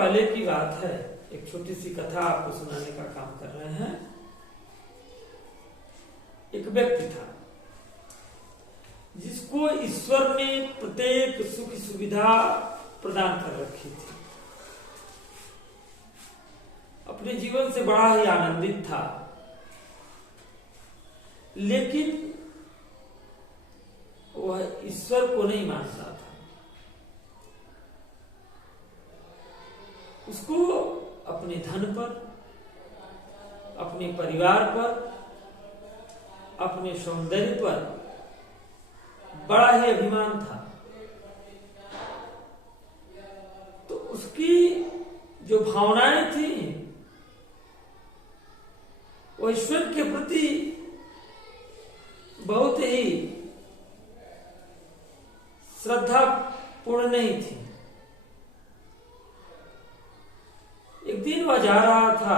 पहले की बात है, एक छोटी सी कथा आपको सुनाने का काम कर रहे हैं। एक व्यक्ति था जिसको ईश्वर ने प्रत्येक सुख सुविधा प्रदान कर रखी थी। अपने जीवन से बड़ा ही आनंदित था, लेकिन वह ईश्वर को नहीं मानता था। उसको अपने धन पर, अपने परिवार पर, अपने सौंदर्य पर बड़ा ही अभिमान था। तो उसकी जो भावनाएं थी वो ईश्वर के प्रति बहुत ही श्रद्धापूर्ण नहीं थी। एक दिन वह जा रहा था,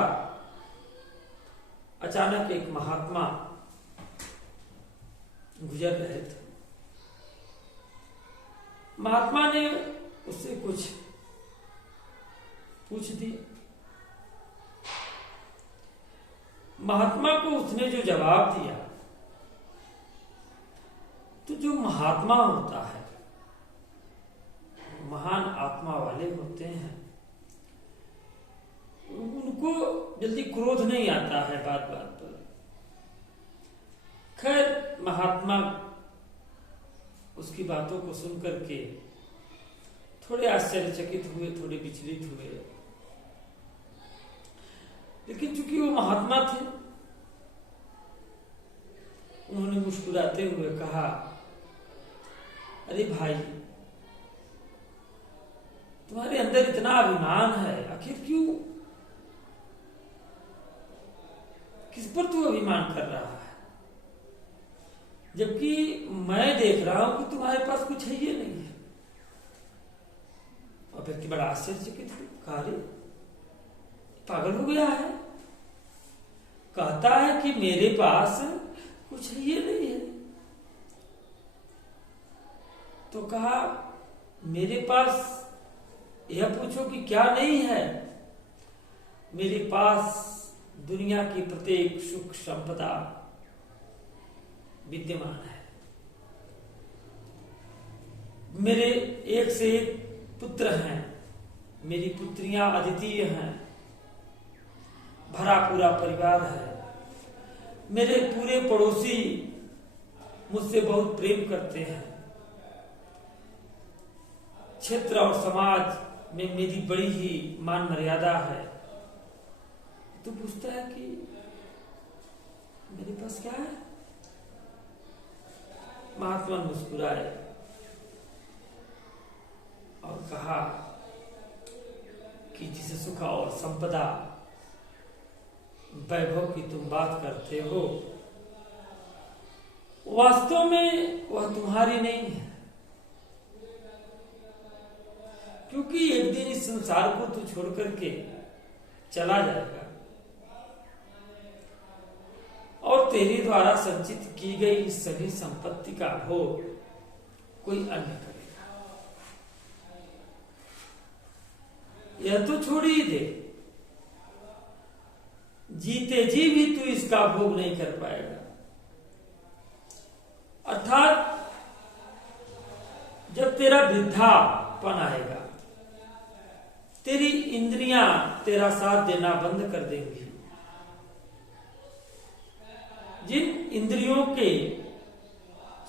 अचानक एक महात्मा गुजर रहे थे। महात्मा ने उससे कुछ पूछ दिया। महात्मा को उसने जो जवाब दिया, तो जो महात्मा होता है, महान आत्मा वाले होते हैं, उनको जल्दी क्रोध नहीं आता है बात बात पर। खैर, महात्मा उसकी बातों को सुनकर के थोड़े आश्चर्यचकित हुए, थोड़े विचलित हुए, लेकिन चूंकि वो महात्मा थे, उन्होंने मुस्कुराते हुए कहा, अरे भाई, तुम्हारे अंदर इतना अभिमान है, आखिर क्यों? किस पर तू अभिमान कर रहा है? जबकि मैं देख रहा हूं कि तुम्हारे पास कुछ है ये नहीं है। और व्यक्ति बड़ा आश्चर्यचकित हुआ, अरे पागल हो गया है, कहता है कि मेरे पास कुछ है ये नहीं है। तो कहा, मेरे पास यह पूछो कि क्या नहीं है? मेरे पास दुनिया की प्रत्येक सुख संपदा विद्यमान है। मेरे एक से एक पुत्र हैं, मेरी पुत्रियां अद्वितीय हैं, भरा पूरा परिवार है, मेरे पूरे पड़ोसी मुझसे बहुत प्रेम करते हैं, क्षेत्र और समाज में मेरी बड़ी ही मान मर्यादा है। तो पूछता है कि मेरे पास क्या है? महात्मा मुस्कुराए और कहा कि जिस सुख और संपदा, वैभव की तुम बात करते हो, वास्तव में वह तुम्हारी नहीं है, क्योंकि एक दिन इस संसार को तू छोड़ करके चला जाएगा और तेरे द्वारा संचित की गई इस सभी संपत्ति का भोग कोई अन्य करेगा। यह तो छोड़ ही दे, जीते जी भी तू इसका भोग नहीं कर पाएगा। अर्थात जब तेरा वृद्धापन आएगा, तेरी इंद्रियां तेरा साथ देना बंद कर देंगी। जिन इंद्रियों के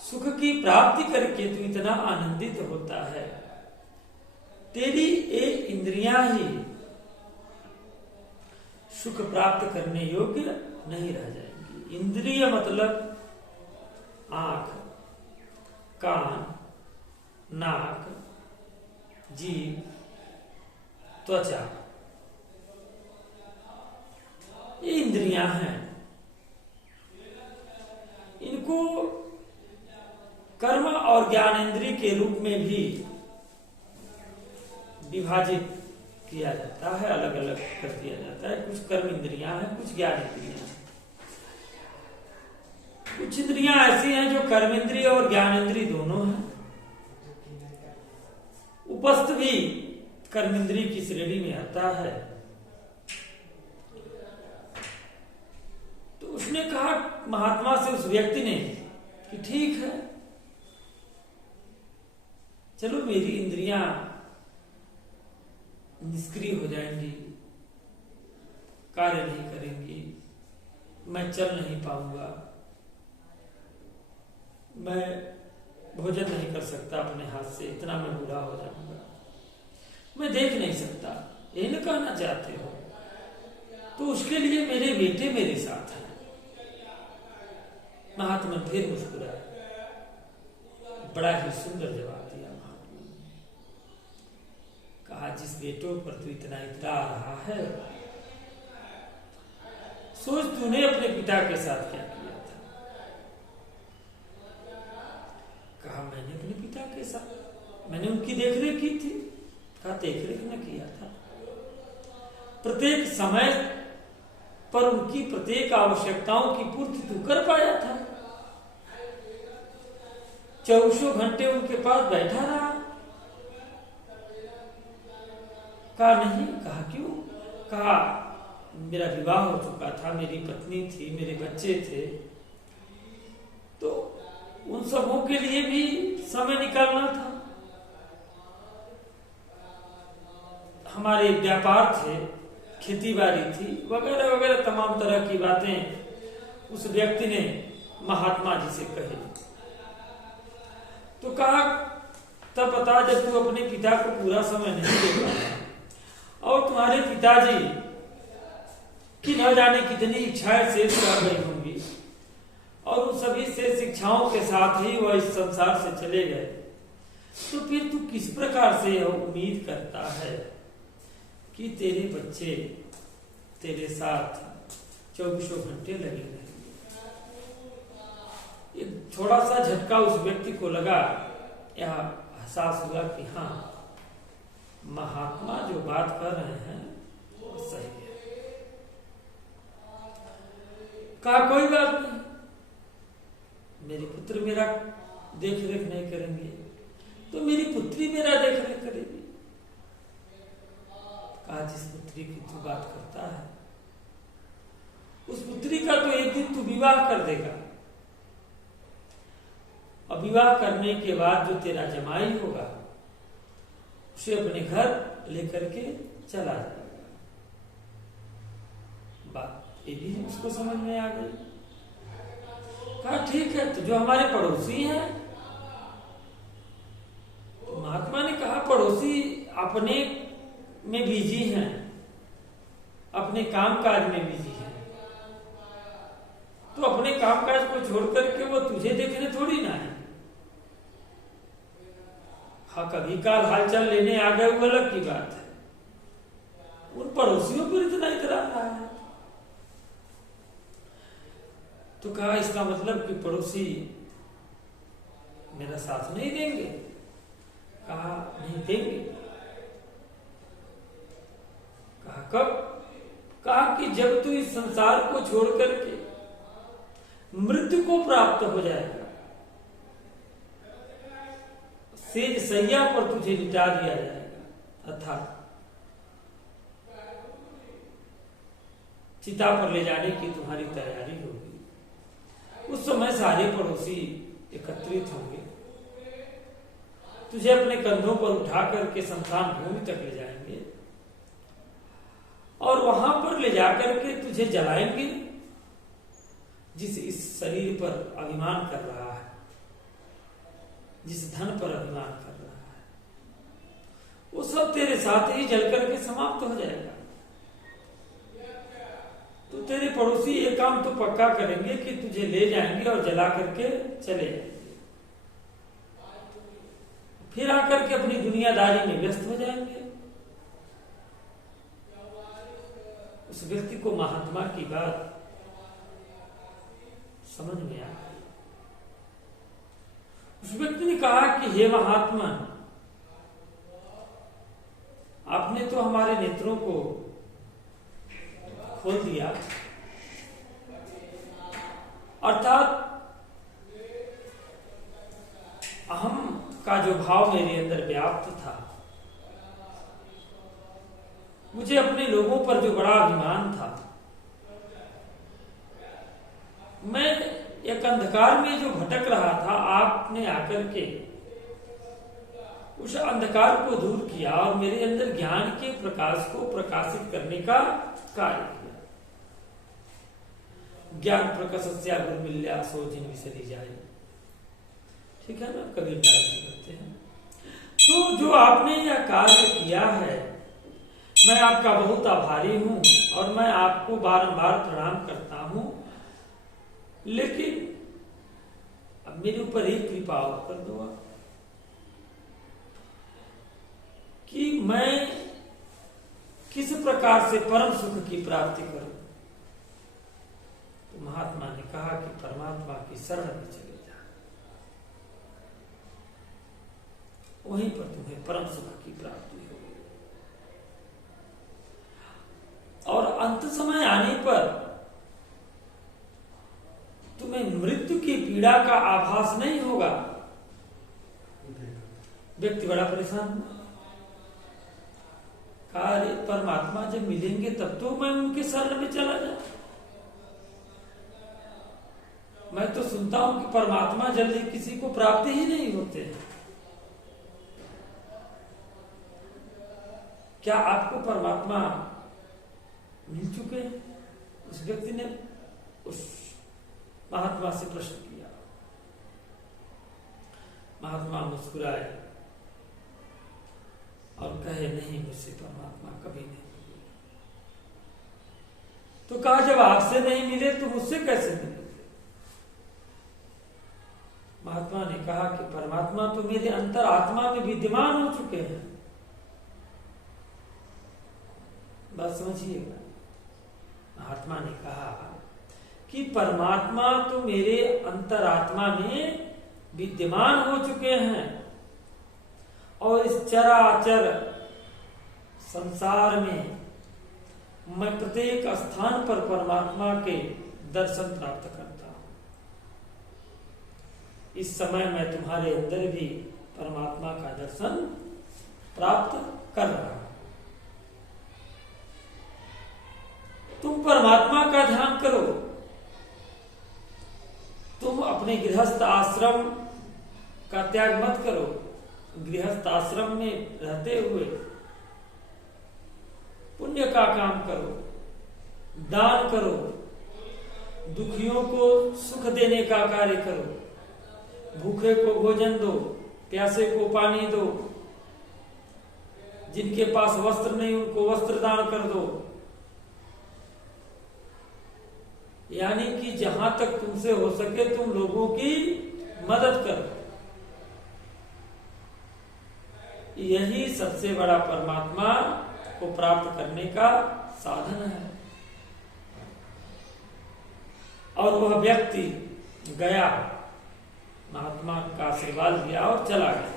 सुख की प्राप्ति करके तू इतना आनंदित होता है, तेरी ये इंद्रियां ही सुख प्राप्त करने योग्य नहीं रह जाएंगी। इंद्रिय मतलब आंख, कान, नाक, जीभ, त्वचा, ये इंद्रियां हैं। इनको कर्म और ज्ञानेंद्रिय के रूप में भी विभाजित किया जाता है, अलग अलग कर दिया जाता है। कुछ कर्म इंद्रियां हैं, कुछ ज्ञान इंद्रियां हैं। कुछ इंद्रियां ऐसी हैं जो कर्म इंद्रिय और ज्ञान इंद्रिय दोनों हैं, उपस्थ भी कर्मेंद्रिय की श्रेणी में आता है। तो उसने कहा महात्मा से, उस व्यक्ति ने, कि ठीक है, चलो मेरी इंद्रियां निष्क्रिय हो जाएंगी, कार्य नहीं करेंगी, मैं चल नहीं पाऊंगा, मैं भोजन नहीं कर सकता अपने हाथ से, इतना मैं बुरा हो जाऊंगा, मैं देख नहीं सकता, यही ना कहना चाहते हो? तो उसके लिए मेरे बेटे मेरे साथ हैं। महात्मा फिर मुस्कुराए, बड़ा ही सुंदर जवाब दिया महात्मा ने। कहा, जिस बेटों पर तू इतना इतरा रहा है, सोच तूने अपने पिता के साथ क्या किया था। कहा, मैंने अपने पिता के साथ, मैंने उनकी देखरेख की थी। कहा, देखरेख न किया था, प्रत्येक समय पर उनकी प्रत्येक आवश्यकताओं की पूर्ति तू कर पाया था। 24 घंटे उनके पास बैठा रहा। कहा, नहीं। कहा, क्यों? कहा, मेरा विवाह हो चुका था, मेरी पत्नी थी, मेरे बच्चे थे, तो उन सबों के लिए भी समय निकालना था। हमारे व्यापार थे, खेती बाड़ी थी, वगैरह वगैरह तमाम तरह की बातें उस व्यक्ति ने महात्मा जी से कही। तो कहा, तब बता, जब तू अपने पिता को पूरा समय नहीं दे पाया और तुम्हारे पिताजी कि न जाने कितनी इच्छाएं शेष रह गई होंगी और उन सभी से शिक्षाओं के साथ ही वह इस संसार से चले गए, तो फिर तू किस प्रकार से यह उम्मीद करता है कि तेरे बच्चे तेरे साथ 24 घंटे लगे रहेंगे? ये थोड़ा सा झटका उस व्यक्ति को लगा, यह एहसास हुआ कि हाँ, महात्मा जो बात कर रहे हैं वो सही है। कहा, कोई बात नहीं, मेरे पुत्र मेरा देख रेख नहीं करेंगे तो मेरी पुत्री मेरा देख रेख करेगी। कहा, जिस पुत्री की तू बात करता है, उस पुत्री का तो एक दिन तू विवाह कर देगा, और विवाह करने के बाद जो तेरा जमाई होगा उसे अपने घर लेकर के चला जाएगा। बात ये भी उसको समझ में आ गई। कहा, ठीक है, तो जो हमारे पड़ोसी हैं, तो महात्मा ने कहा, पड़ोसी अपने में बिजी हैं, अपने कामकाज में बिजी हैं, तो अपने कामकाज को छोड़ करके वो तुझे देखने थोड़ी ना है। हाँ, कभी काल हालचाल लेने आ गए, वो अलग की बात है। उन पड़ोसियों पर इतना इतरा रहा है। तो कहा, इसका मतलब कि पड़ोसी मेरा साथ नहीं देंगे? कहा, नहीं देंगे। कहा, कब? कहा कि जब तू इस संसार को छोड़ करके मृत्यु को प्राप्त हो जाएगा, सेज सैया पर तुझे लिटा दिया जाएगा, अर्थात चिता पर ले जाने की तुम्हारी तैयारी होगी। उस समय सारे पड़ोसी एकत्रित होंगे, तुझे अपने कंधों पर उठा करके शमशान भूमि तक ले जाएंगे और वहां पर ले जाकर के तुझे जलाएंगे। जिस इस शरीर पर अभिमान कर रहा है, जिस धन पर अभिमान कर रहा है, वो सब तेरे साथ ही जल करके समाप्त हो जाएगा। तो तेरे पड़ोसी ये काम तो पक्का करेंगे कि तुझे ले जाएंगे और जला करके चले जाएंगे, फिर आकर के अपनी दुनियादारी में व्यस्त हो जाएंगे। उस व्यक्ति को महात्मा की बात समझ में आ गई। उस व्यक्ति ने कहा कि हे महात्मा, आपने तो हमारे नेत्रों को खोल दिया, अर्थात अहम का जो भाव मेरे अंदर व्याप्त था मुझे अपने लोगों पर जो बड़ा अभिमान था, मैं एक अंधकार में जो भटक रहा था, आपने आकर के उस अंधकार को दूर किया और मेरे अंदर ज्ञान के प्रकाश को प्रकाशित करने का कार्य किया। ज्ञान प्रकाशस्या गुरुमिल्या सो जिन विसरी जाए, ठीक है ना, कबीर कहते हैं। तो जो आपने यह कार्य किया है, मैं आपका बहुत आभारी हूं और मैं आपको बारंबार प्रणाम करता हूं, लेकिन अब मेरे ऊपर एक कृपा और कर दो आप, कि मैं किस प्रकार से परम सुख की प्राप्ति करूं। तो महात्मा ने कहा कि परमात्मा की शरण में चले जा, वहीं पर तुम्हें परम सुख की प्राप्ति होगी। और अंत समय आने पर तुम्हें मृत्यु की पीड़ा का आभास नहीं होगा। व्यक्ति बड़ा परेशान हुआ, अरे परमात्मा जब मिलेंगे तब तो मैं उनके शरण में चला जाऊं। मैं तो सुनता हूं कि परमात्मा जल्दी किसी को प्राप्त ही नहीं होते हैं। क्या आपको परमात्मा मिल चुके हैं? उस व्यक्ति ने उस महात्मा से प्रश्न किया। महात्मा मुस्कुराए और कहे, नहीं, मुझसे परमात्मा कभी नहीं मिले। तो कहा, जब आपसे नहीं मिले तो मुझसे कैसे मिले? महात्मा ने कहा कि परमात्मा तो मेरे अंतर आत्मा में विद्यमान हो चुके हैं। बात समझिएगा। महात्मा ने कहा कि परमात्मा तो मेरे अंतरात्मा में विद्यमान हो चुके हैं और इस चराचर संसार में मैं प्रत्येक स्थान पर परमात्मा के दर्शन प्राप्त करता हूं। इस समय मैं तुम्हारे अंदर भी परमात्मा का दर्शन प्राप्त कर रहा हूं। तुम परमात्मा का ध्यान करो। तुम अपने गृहस्थ आश्रम का त्याग मत करो। गृहस्थ आश्रम में रहते हुए पुण्य का काम करो, दान करो, दुखियों को सुख देने का कार्य करो, भूखे को भोजन दो, प्यासे को पानी दो, जिनके पास वस्त्र नहीं उनको वस्त्र दान कर दो। यानी कि जहां तक तुमसे हो सके तुम लोगों की मदद करो। यही सबसे बड़ा परमात्मा को प्राप्त करने का साधन है। और वह व्यक्ति गया, महात्मा का आशीर्वाद लिया और चला गया,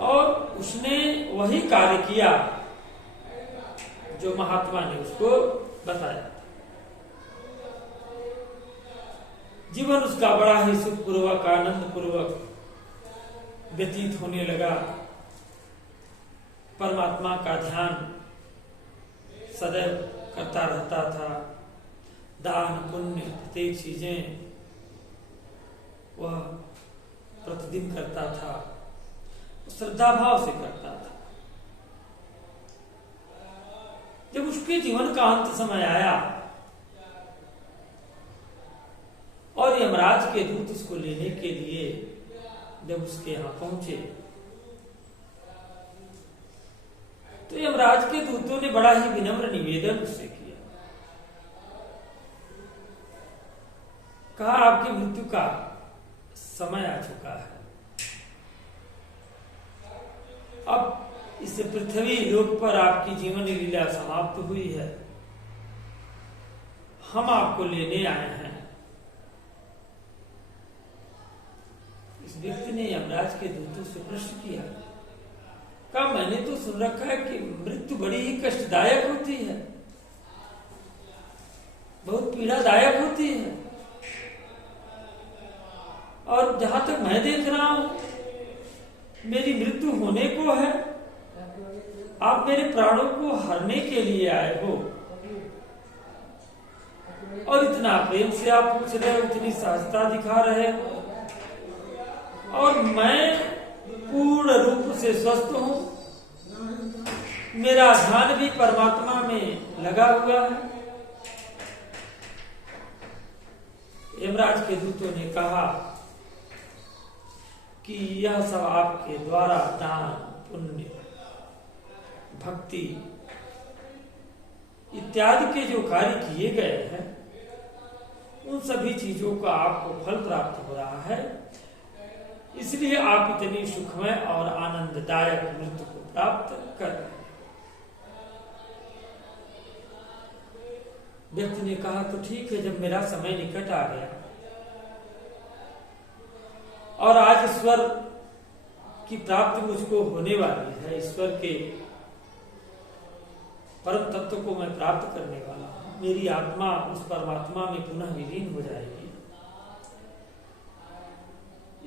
और उसने वही कार्य किया जो महात्मा ने उसको बताया। जीवन उसका बड़ा ही सुखपूर्वक, आनंद पूर्वक व्यतीत होने लगा। परमात्मा का ध्यान सदैव करता रहता था। दान पुण्य प्रत्येक चीजें वह प्रतिदिन करता था, श्रद्धा भाव से करता था। जब उसके जीवन का अंत समय आया और यमराज के दूत उसको लेने के लिए जब उसके यहां पहुंचे, तो यमराज के दूतों ने बड़ा ही विनम्र निवेदन उससे किया। कहा, आपकी मृत्यु का समय आ चुका है। अब इस पृथ्वी लोक पर आपकी जीवन लीला समाप्त हुई है। हम आपको लेने आए हैं। इस व्यक्ति ने यमराज के दूतों से प्रश्न किया। कहा, मैंने तो सुन रखा है कि मृत्यु बड़ी ही कष्टदायक होती है, बहुत पीड़ादायक होती है, और जहां तक मैं देख रहा हूं मेरी मृत्यु होने को है। आप मेरे प्राणों को हरने के लिए आए हो और इतना प्रेम से आप पूछ रहे हो, इतनी सहजता दिखा रहे हो, और मैं पूर्ण रूप से स्वस्थ हूं, मेरा ध्यान भी परमात्मा में लगा हुआ है। यमराज के दूतों ने कहा कि यह सब आपके द्वारा दान, पुण्य, भक्ति इत्यादि के जो कार्य किए गए हैं, उन सभी चीजों का आपको फल प्राप्त हो रहा है, इसलिए आप इतनी सुखमय और आनंददायक मृत्यु को प्राप्त कर रहे हैं। व्यक्ति ने कहा तो ठीक है, जब मेरा समय निकट आ गया और आज ईश्वर की प्राप्ति मुझको होने वाली है, ईश्वर के परम तत्व को मैं प्राप्त करने वाला हूं, मेरी आत्मा उस परमात्मा में पुनः विलीन हो जाएगी,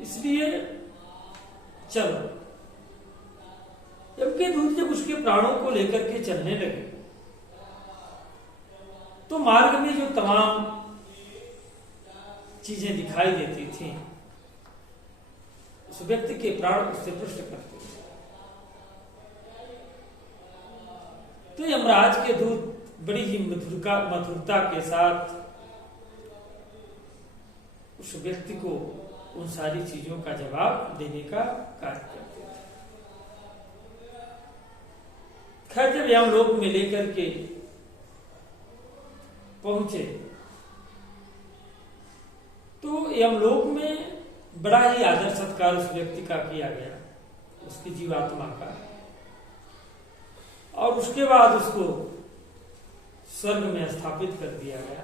इसलिए चलो। जबकि दूत जब उसके प्राणों को लेकर के चलने लगे तो मार्ग में जो तमाम चीजें दिखाई देती थी, उस व्यक्ति के प्राण उससे पृष्ठ करते थे। तो यमराज के दूत बड़ी ही मधुरता के साथ उस व्यक्ति को उन सारी चीजों का जवाब देने का कार्य करते थे। खैर, जब यमलोक में लेकर के पहुंचे तो यमलोक में बड़ा ही आदर सत्कार उस व्यक्ति का किया गया, उसकी जीवात्मा का, और उसके बाद उसको स्वर्ग में स्थापित कर दिया गया।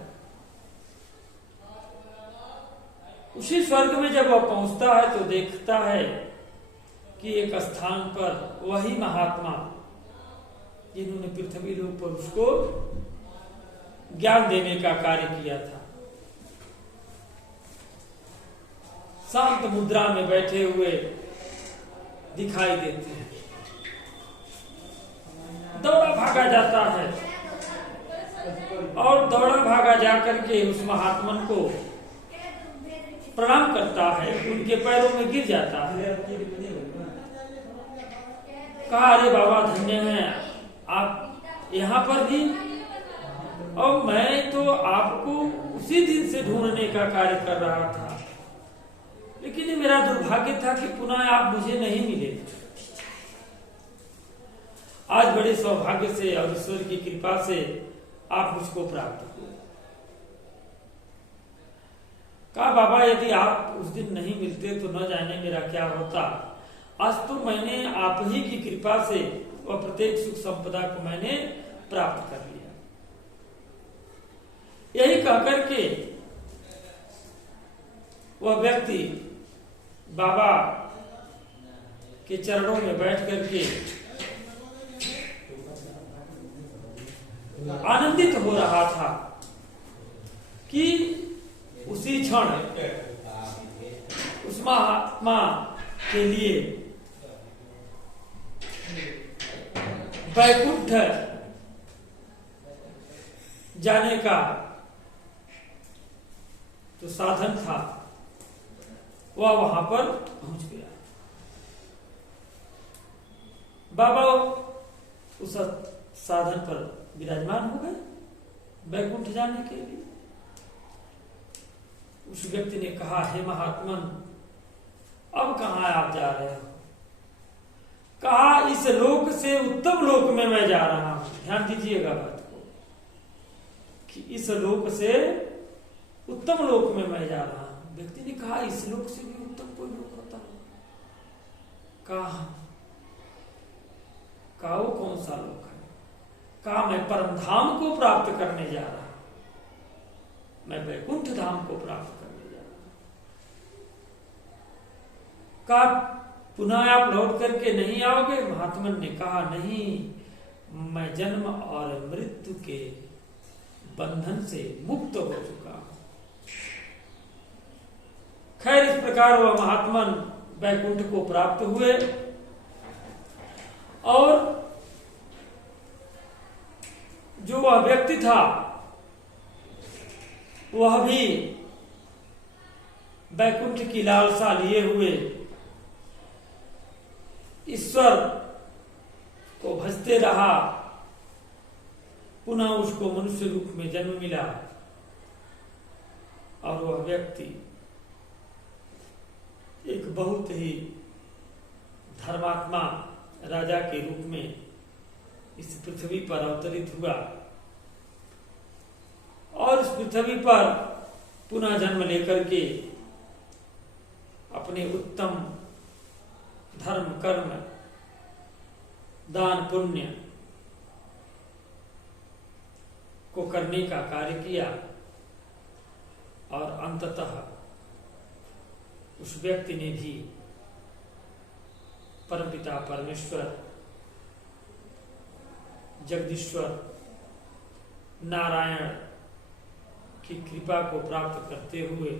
उसी स्वर्ग में जब वह पहुंचता है तो देखता है कि एक स्थान पर वही महात्मा जिन्होंने पृथ्वी लोक पर उसको ज्ञान देने का कार्य किया था, शांत मुद्रा में बैठे हुए दिखाई देते हैं। दौड़ा भागा जाता है और दौड़ा भागा जाकर के उस महात्मन को प्रणाम करता है, उनके पैरों में गिर जाता है। कहा, अरे बाबा धन्य हैं आप यहाँ पर भी, और मैं तो आपको उसी दिन से ढूंढने का कार्य कर रहा था, लेकिन ये मेरा दुर्भाग्य था कि पुनः आप मुझे नहीं मिले। आज बड़े सौभाग्य से और ईश्वर की कृपा से आप मुझको प्राप्त हुए। कहा, बाबा यदि आप उस दिन नहीं मिलते तो न जाने मेरा क्या होता। आज तो मैंने आप ही की कृपा से वह प्रत्येक सुख संपदा को मैंने प्राप्त कर लिया। यही कहकर के वह व्यक्ति बाबा के चरणों में बैठ करके आनंदित हो रहा था कि उसी क्षण उस महात्मा के लिए वैकुंठ जाने का जो साधन था वह वहां पर पहुंच गया। बाबा उस साधन पर विराजमान हो गए वैकुंठ जाने के लिए। उस व्यक्ति ने कहा, हे महात्मन, अब कहां आप जा रहे हो? कहा, इस लोक से उत्तम लोक में मैं जा रहा हूं। ध्यान दीजिएगा बात को कि इस लोक से उत्तम लोक में मैं जा रहा हूं। व्यक्ति ने कहा, इस लोक से भी उत्तम कोई लोक होता है? कहा वो कौन सा लोक है? कहा, मैं परम धाम को प्राप्त करने जा रहा हूं, मैं वैकुंठ धाम को प्राप्त करने जा रहा हूं। कहा, पुनः आप लौट करके नहीं आओगे? महात्मन ने कहा, नहीं, मैं जन्म और मृत्यु के बंधन से मुक्त हो चुका हूं। खैर, इस प्रकार वह महात्मन वैकुंठ को प्राप्त हुए और जो वह व्यक्ति था वह भी वैकुंठ की लालसा लिए हुए ईश्वर को भजते रहा। पुनः उसको मनुष्य रूप में जन्म मिला और वह व्यक्ति एक बहुत ही धर्मात्मा राजा के रूप में इस पृथ्वी पर अवतरित हुआ और इस पृथ्वी पर पुनः जन्म लेकर के अपने उत्तम धर्म कर्म दान पुण्य को करने का कार्य किया और अंततः उस व्यक्ति ने भी परमपिता परमेश्वर जगदीश्वर नारायण की कृपा को प्राप्त करते हुए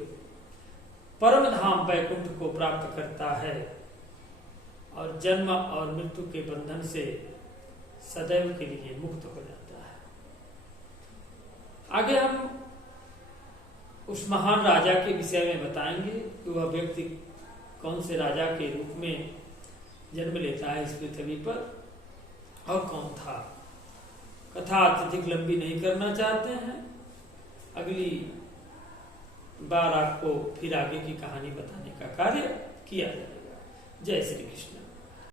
परम धाम वैकुंठ को प्राप्त करता है और जन्म और मृत्यु के बंधन से सदैव के लिए मुक्त हो जाता है। आगे हम उस महान राजा के विषय में बताएंगे कि वह व्यक्ति कौन से राजा के रूप में जन्म लेता है इस पृथ्वी पर और कौन था। कथा अत्यधिक लंबी नहीं करना चाहते हैं, अगली बार आपको फिर आगे की कहानी बताने का कार्य किया जाएगा। जय श्री कृष्ण।